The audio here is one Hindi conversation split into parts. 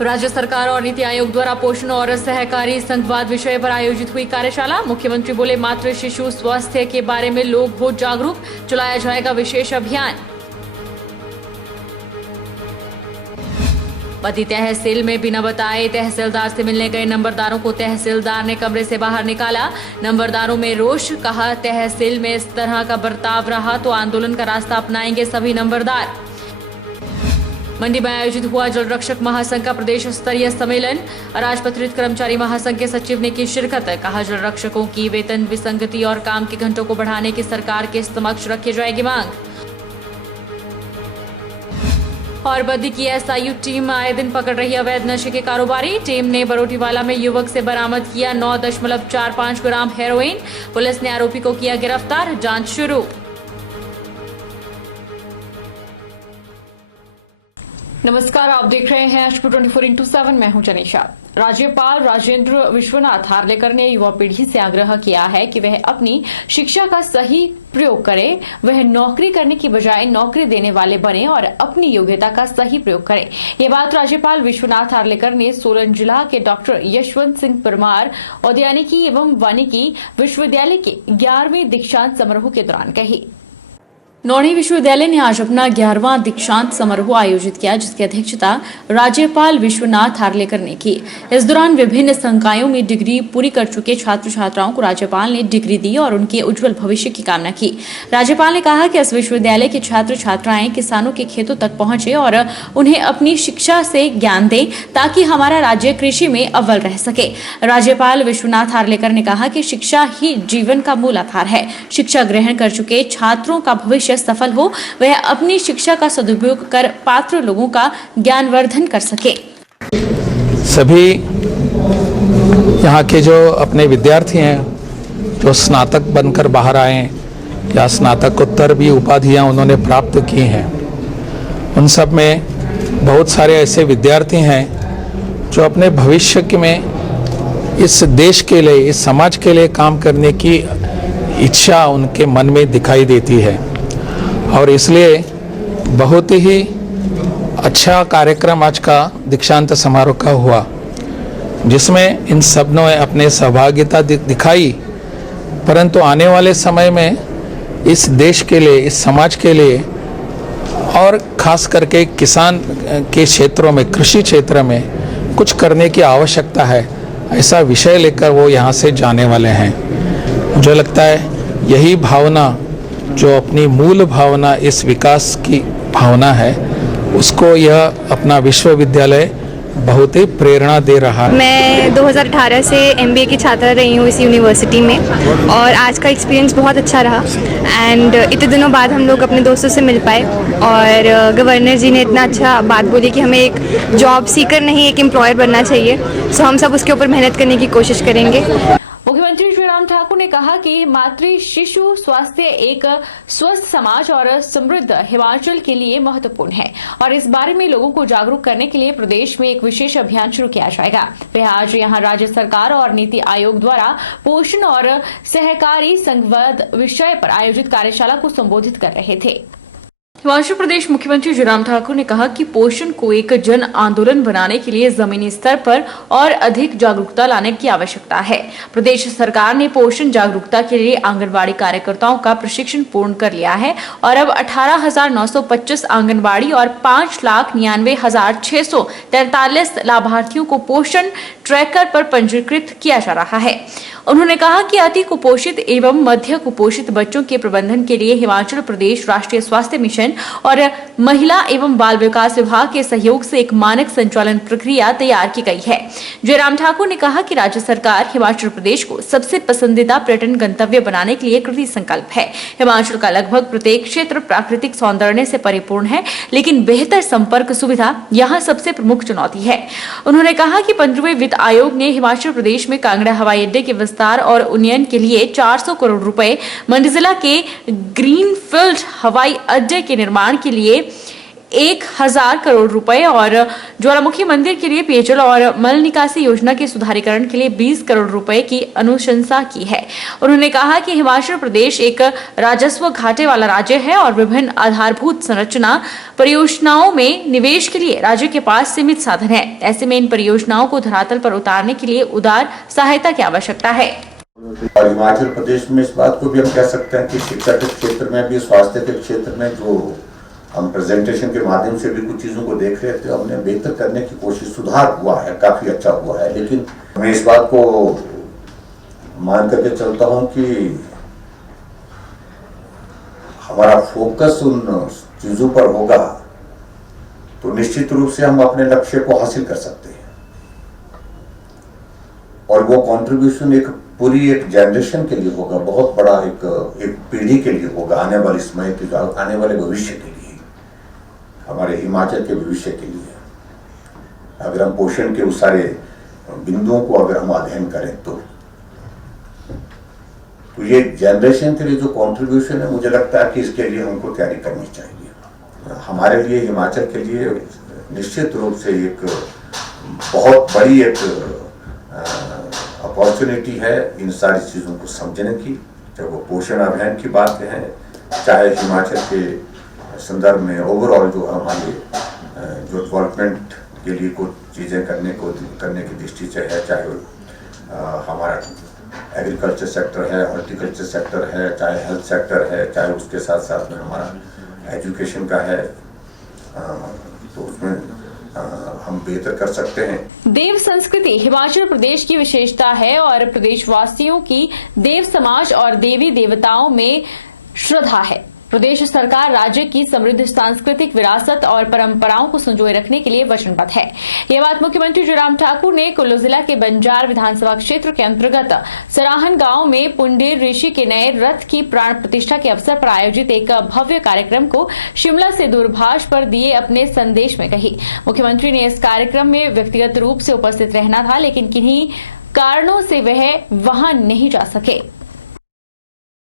राज्य सरकार और नीति आयोग द्वारा पोषण और सहकारी संघवाद विषय पर आयोजित हुई कार्यशाला। मुख्यमंत्री बोले, मातृ शिशु स्वास्थ्य के बारे में लोग हो जागरूक, चलाया जाएगा विशेष अभियान। पति तहसील में बिना बताए तहसीलदार से मिलने गए नंबरदारों को तहसीलदार ने कमरे से बाहर निकाला। नंबरदारों में रोष, कहा तहसील में इस तरह का बर्ताव रहा तो आंदोलन का रास्ता अपनाएंगे सभी नंबरदार। मंडी में आयोजित हुआ जल रक्षक महासंघ का प्रदेश स्तरीय सम्मेलन। अराजपत्रित कर्मचारी महासंघ के सचिव ने की शिरकत। कहा, जल रक्षकों की वेतन विसंगति और काम के घंटों को बढ़ाने की सरकार के समक्ष रखी जाएगी मांग। और बद्दी की एसआईयू टीम आए दिन पकड़ रही अवैध नशे के कारोबारी। टीम ने बरोटीवाला में युवक से बरामद किया 9.45 ग्राम हेरोइन। पुलिस ने आरोपी को किया गिरफ्तार, जांच शुरू। नमस्कार, आप देख रहे हैं एचपी 24x7। मैं हूं जनीशा। राज्यपाल राजेंद्र विश्वनाथ हार्लेकर ने युवा पीढ़ी से आग्रह किया है कि वह अपनी शिक्षा का सही प्रयोग करे। वह नौकरी करने की बजाय नौकरी देने वाले बने और अपनी योग्यता का सही प्रयोग करे। ये बात राज्यपाल विश्वनाथ हार्लेकर ने सोलन जिला के डॉक्टर यशवंत सिंह परमार औद्यानिकी एवं वानिकी विश्वविद्यालय के 11वें दीक्षांत समारोह के दौरान कही। नौणी विश्वविद्यालय ने आज अपना 11वां दीक्षांत समारोह आयोजित किया, जिसकी अध्यक्षता राज्यपाल विश्वनाथ हार्लेकर ने की। इस दौरान विभिन्न संकायों में डिग्री पूरी कर चुके छात्र छात्राओं को राज्यपाल ने डिग्री दी और उनके उज्जवल भविष्य की कामना की। राज्यपाल ने कहा कि इस विश्वविद्यालय के छात्र छात्राएं किसानों के खेतों तक पहुंचे और उन्हें अपनी शिक्षा से ज्ञान दें ताकि हमारा राज्य कृषि में अव्वल रह सके। राज्यपाल विश्वनाथ हार्लेकर ने कहा कि शिक्षा ही जीवन का मूल आधार है। शिक्षा ग्रहण कर चुके छात्रों का भविष्य सफल हो, वह अपनी शिक्षा का सदुपयोग कर पात्र लोगों का ज्ञानवर्धन कर सके। सभी यहाँ के जो अपने विद्यार्थी हैं, जो स्नातक बनकर बाहर आए या स्नातकोत्तर भी उपाधियाँ उन्होंने प्राप्त की हैं, उन सब में बहुत सारे ऐसे विद्यार्थी हैं जो अपने भविष्य में इस देश के लिए, इस समाज के लिए काम करने की इच्छा उनके मन में दिखाई देती है। और इसलिए बहुत ही अच्छा कार्यक्रम आज का दीक्षांत समारोह का हुआ, जिसमें इन सब ने अपने सहभागिता दिखाई। परंतु आने वाले समय में इस देश के लिए, इस समाज के लिए और खास करके किसान के क्षेत्रों में, कृषि क्षेत्र में कुछ करने की आवश्यकता है, ऐसा विषय लेकर वो यहाँ से जाने वाले हैं। मुझे लगता है यही भावना, जो अपनी मूल भावना, इस विकास की भावना है, उसको यह अपना विश्वविद्यालय बहुत ही प्रेरणा दे रहा है। मैं 2018 से MBA की छात्रा रही हूँ इस यूनिवर्सिटी में और आज का एक्सपीरियंस बहुत अच्छा रहा। एंड इतने दिनों बाद हम लोग अपने दोस्तों से मिल पाए और गवर्नर जी ने इतना अच्छा बात बोली कि हमें एक जॉब सीकर नहीं, एक एम्प्लॉयर बनना चाहिए। सो हम सब उसके ऊपर मेहनत करने की कोशिश करेंगे। मुख्यमंत्री जयराम ठाकुर ने कहा कि मातृ शिशु स्वास्थ्य एक स्वस्थ समाज और समृद्ध हिमाचल के लिए महत्वपूर्ण है और इस बारे में लोगों को जागरूक करने के लिए प्रदेश में एक विशेष अभियान शुरू किया जाएगा। वे आज यहां राज्य सरकार और नीति आयोग द्वारा पोषण और सहकारी संघवाद विषय पर आयोजित कार्यशाला को संबोधित कर रहे थे। हिमाचल प्रदेश मुख्यमंत्री जयराम ठाकुर ने कहा कि पोषण को एक जन आंदोलन बनाने के लिए जमीनी स्तर पर और अधिक जागरूकता लाने की आवश्यकता है। प्रदेश सरकार ने पोषण जागरूकता के लिए आंगनबाड़ी कार्यकर्ताओं का प्रशिक्षण पूर्ण कर लिया है और अब 18,925 आंगनबाड़ी और 5,99,643 लाभार्थियों को पोषण ट्रैकर पर पंजीकृत किया जा रहा है। उन्होंने कहा कि अति कुपोषित एवं मध्य कुपोषित बच्चों के प्रबंधन के लिए हिमाचल प्रदेश राष्ट्रीय स्वास्थ्य मिशन और महिला एवं बाल विकास विभाग के सहयोग से एक मानक संचालन प्रक्रिया तैयार की गई है। जयराम ठाकुर ने कहा कि राज्य सरकार हिमाचल प्रदेश को सबसे पसंदीदा पर्यटन गंतव्य बनाने के लिए कृत संकल्प है। हिमाचल का लगभग प्रत्येक क्षेत्र प्राकृतिक सौंदर्य से परिपूर्ण है, लेकिन बेहतर संपर्क सुविधा यहाँ सबसे प्रमुख चुनौती है। उन्होंने कहा कि 15वें वित्त आयोग ने हिमाचल प्रदेश में कांगड़ा हवाई अड्डे के विस्तार और उन्नयन के लिए 400 करोड़ रुपए, मंडी जिला के ग्रीनफील्ड हवाई अड्डे के निर्माण के लिए 1000 करोड़ रुपए और ज्वालामुखी मंदिर के लिए पेयजल और मल निकासी योजना के सुधारीकरण के लिए 20 करोड़ रुपए की अनुशंसा की है। उन्होंने कहा कि हिमाचल प्रदेश एक राजस्व घाटे वाला राज्य है और विभिन्न आधारभूत संरचना परियोजनाओं में निवेश के लिए राज्य के पास सीमित साधन है। ऐसे में इन परियोजनाओं को धरातल पर उतारने के लिए उदार सहायता की आवश्यकता है। और हिमाचल प्रदेश में इस बात को भी हम कह सकते हैं कि शिक्षा के क्षेत्र में भी, स्वास्थ्य के क्षेत्र में जो हम प्रेजेंटेशन के माध्यम से भी कुछ चीज़ों को देख रहे थे, हमने बेहतर करने की कोशिश, सुधार हुआ है, काफ़ी अच्छा हुआ है। लेकिन मैं इस बात को मान करके चलता हूं कि हमारा फोकस उन चीज़ों पर होगा तो निश्चित रूप से हम अपने लक्ष्य को हासिल कर सकते हैं। और वो कंट्रीब्यूशन एक पूरी एक जनरेशन के लिए होगा, बहुत बड़ा एक पीढ़ी के लिए होगा, आने वाले समय के, आने वाले भविष्य के लिए, हमारे हिमाचल के भविष्य के लिए। अगर हम पोषण के उस सारे बिंदुओं को अगर हम अध्ययन करें तो ये जनरेशन के लिए जो कंट्रीब्यूशन है, मुझे लगता है कि इसके लिए हमको तैयारी करनी चाहिए। हमारे लिए, हिमाचल के लिए निश्चित रूप से एक बहुत बड़ी एक अपॉर्चुनिटी है इन सारी चीज़ों को समझने की। चाहे वो पोषण अभियान की बात है, चाहे हिमाचल के संदर्भ में ओवरऑल जो हमारे जो डेवलपमेंट के लिए कुछ चीज़ें करने की दृष्टि से है, चाहे हमारा एग्रीकल्चर सेक्टर है, हॉर्टिकल्चर सेक्टर है, चाहे हेल्थ सेक्टर है, चाहे उसके साथ साथ में हमारा एजुकेशन का है, तो उसमें हम बेहतर कर सकते हैं। देव संस्कृति हिमाचल प्रदेश की विशेषता है और प्रदेशवासियों की देव समाज और देवी देवताओं में श्रद्धा है। प्रदेश सरकार राज्य की समृद्ध सांस्कृतिक विरासत और परंपराओं को संजोए रखने के लिए वचनबद्ध है। यह बात मुख्यमंत्री जयराम ठाकुर ने कुल्लू जिला के बंजार विधानसभा क्षेत्र के अंतर्गत सराहन गांव में पुंडेर ऋषि के नए रथ की प्राण प्रतिष्ठा के अवसर पर आयोजित एक भव्य कार्यक्रम को शिमला से दूरभाष पर दिए अपने संदेश में कही। मुख्यमंत्री ने इस कार्यक्रम में व्यक्तिगत रूप से उपस्थित रहना था, लेकिन किन्हीं कारणों से वह वहां नहीं जा सके।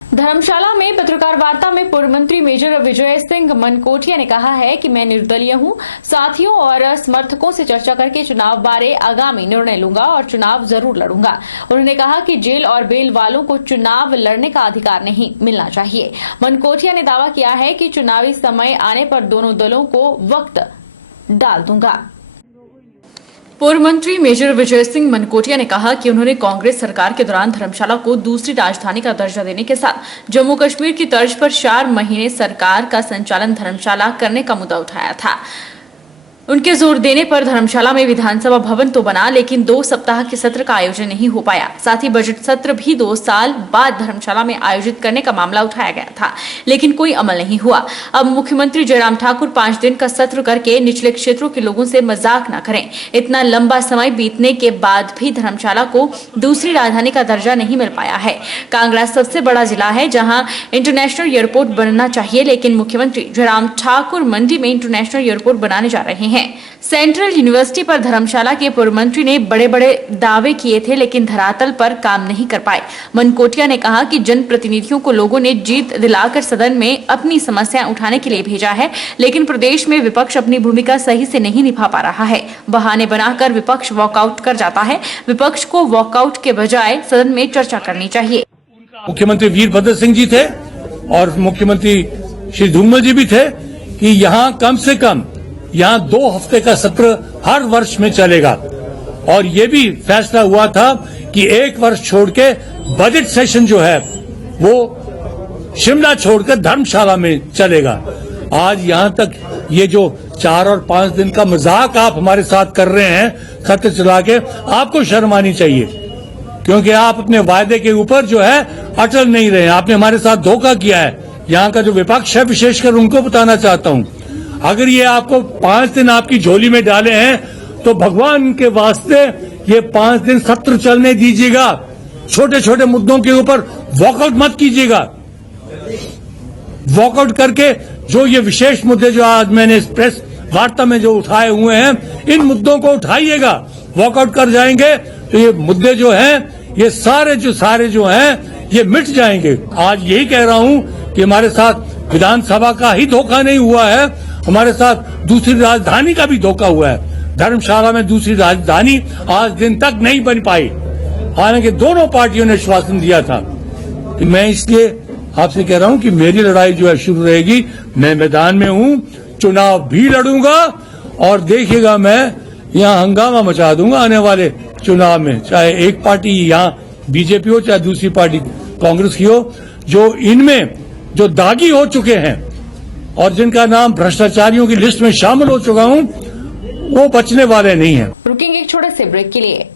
धर्मशाला में पत्रकार वार्ता में पूर्व मंत्री मेजर विजय सिंह मनकोटिया ने कहा है कि मैं निर्दलीय हूं, साथियों और समर्थकों से चर्चा करके चुनाव बारे आगामी निर्णय लूंगा और चुनाव जरूर लड़ूंगा। उन्होंने कहा कि जेल और बेल वालों को चुनाव लड़ने का अधिकार नहीं मिलना चाहिए। मनकोटिया ने दावा किया है कि चुनावी समय आने पर दोनों दलों को वक्त डाल दूंगा। पूर्व मंत्री मेजर विजय सिंह मनकोटिया ने कहा कि उन्होंने कांग्रेस सरकार के दौरान धर्मशाला को दूसरी राजधानी का दर्जा देने के साथ जम्मू कश्मीर की तर्ज पर 4 महीने सरकार का संचालन धर्मशाला करने का मुद्दा उठाया था। उनके जोर देने पर धर्मशाला में विधानसभा भवन तो बना, लेकिन 2 सप्ताह के सत्र का आयोजन नहीं हो पाया। साथ ही बजट सत्र भी 2 साल बाद धर्मशाला में आयोजित करने का मामला उठाया गया था, लेकिन कोई अमल नहीं हुआ। अब मुख्यमंत्री जयराम ठाकुर 5 दिन का सत्र करके निचले क्षेत्रों के लोगों से मजाक न करें। इतना लंबा समय बीतने के बाद भी धर्मशाला को दूसरी राजधानी का दर्जा नहीं मिल पाया है। कांगड़ा सबसे बड़ा जिला है जहां इंटरनेशनल एयरपोर्ट बनना चाहिए, लेकिन मुख्यमंत्री जयराम ठाकुर मंडी में इंटरनेशनल एयरपोर्ट बनाने जा रहे हैं। सेंट्रल यूनिवर्सिटी पर धर्मशाला के पूर्व मंत्री ने बड़े बड़े दावे किए थे, लेकिन धरातल पर काम नहीं कर पाए। मनकोटिया ने कहा कि जनप्रतिनिधियों को लोगों ने जीत दिलाकर सदन में अपनी समस्याएं उठाने के लिए भेजा है, लेकिन प्रदेश में विपक्ष अपनी भूमिका सही से नहीं निभा पा रहा है। बहाने बनाकर विपक्ष वॉकआउट कर जाता है। विपक्ष को वॉकआउट के बजाय सदन में चर्चा करनी चाहिए। मुख्यमंत्री वीरभद्र सिंह जी थे और मुख्यमंत्री श्री धूमल जी भी थे कि यहाँ कम से कम 2 हफ्ते का सत्र हर वर्ष में चलेगा, और ये भी फैसला हुआ था कि 1 वर्ष छोड़ के बजट सेशन जो है वो शिमला छोड़कर धर्मशाला में चलेगा। आज यहाँ तक ये जो 4 और 5 दिन का मजाक आप हमारे साथ कर रहे हैं सत्र चला के, आपको शर्म आनी चाहिए, क्योंकि आप अपने वायदे के ऊपर जो है अटल नहीं रहे। आपने हमारे साथ धोखा किया है। यहाँ का जो विपक्ष है, विशेषकर उनको बताना चाहता हूँ, अगर ये आपको 5 दिन आपकी झोली में डाले हैं तो भगवान के वास्ते ये 5 दिन सत्र चलने दीजिएगा। छोटे छोटे मुद्दों के ऊपर वॉकआउट मत कीजिएगा। वॉकआउट करके जो ये विशेष मुद्दे जो आज मैंने प्रेस वार्ता में जो उठाए हुए हैं, इन मुद्दों को उठाइएगा। वॉकआउट कर जाएंगे तो ये मुद्दे जो हैं, ये सारे जो हैं ये मिट जाएंगे। आज यही कह रहा हूं कि हमारे साथ विधानसभा का ही धोखा नहीं हुआ है, हमारे साथ दूसरी राजधानी का भी धोखा हुआ है। धर्मशाला में दूसरी राजधानी आज दिन तक नहीं बन पाई, हालांकि दोनों पार्टियों ने आश्वासन दिया था। कि मैं इसलिए आपसे कह रहा हूं कि मेरी लड़ाई जो है शुरू रहेगी। मैं मैदान में हूं, चुनाव भी लड़ूंगा और देखिएगा मैं यहाँ हंगामा मचा दूंगा आने वाले चुनाव में, चाहे एक पार्टी यहाँ बीजेपी हो चाहे दूसरी पार्टी कांग्रेस की हो। जो इनमें जो दागी हो चुके हैं और जिनका नाम भ्रष्टाचारियों की लिस्ट में शामिल हो चुका हूं, वो बचने वाले नहीं हैं। रुकेंगे एक छोटे से ब्रेक के लिए।